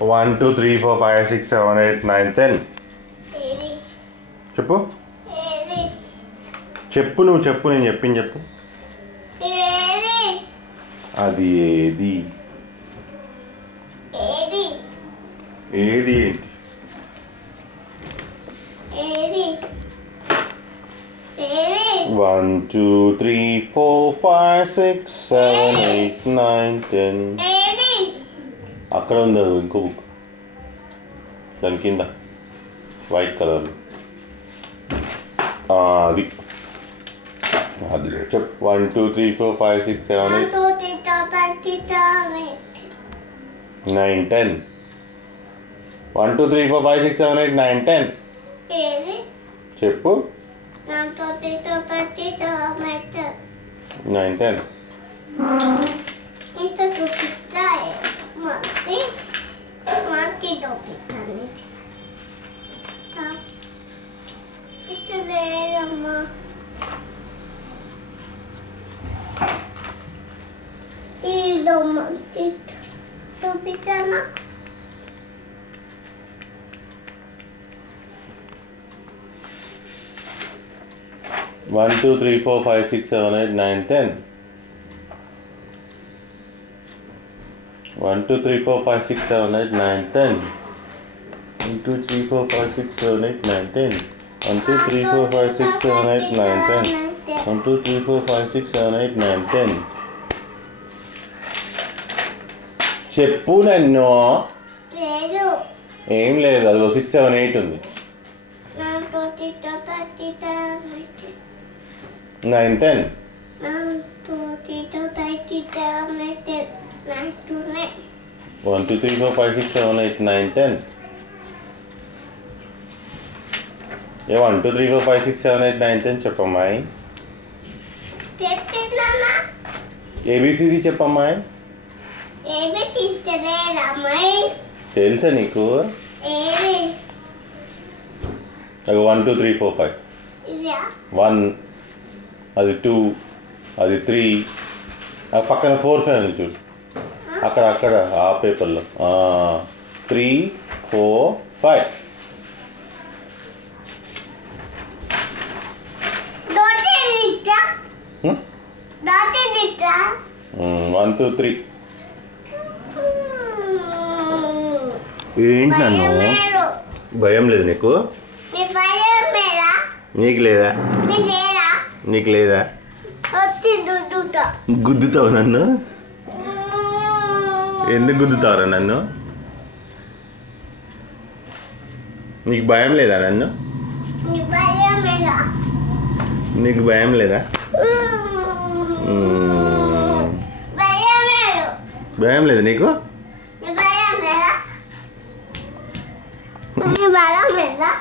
1 2 3 4 5 6 7 8 9 10 చెప్పు చెప్పు నువ్వు చెప్పు నేను చెప్పింది చెప్పు అది ఏది ఏది ఏంటి 1 2 3 4 5 6 7 8 9 10 అక్కడ ఉంది అది ఇంకో బుక్ దాని కింద వైట్ కలర్ అది అది చెప్పు 1 2 3 4 5 6 7 8 9 10 1 2 3 4 5 6 7 8 9 10 చెప్పు 9 10 1 2 3 4 5 6 7 8 9 10 1 2 3 4 5 6 7 8 9 10 1 2 3 4 5 6 7 8 9 10 1 2 3 4 5 6 7 8 9 10 1 2 3 4 5 6 7 8 9 10 చెప్పు నన్ను ఏం లేదు అది 6 7 8 ఉంది 9 10 1 2 3 4 5 6 7 8 9 10 ఏ 1 2 3 4 5 6 7 8 9 10 చెప్పమ్మాయి ఏబిసిడి చెప్పమ్మాయి తెలుసా నీకు అది 1 2 3 4 5 1 అది 2 అది 3 ఆ పక్కన 4 5 ఉంది చూడు అక్కడ అక్కడ ఆ పేపర్లో 3 4 5 1 2 3 ఏంటి నన్ను భయం లేదు నీకు నీకు లేదా నీకు లేదా గుద్దుతావు నన్ను ఎందుకు గుద్దుతావురా నన్ను నీకు భయం లేదా నన్ను నీకు భయం లేదా భయం లేదా నీకు Ini barang merah.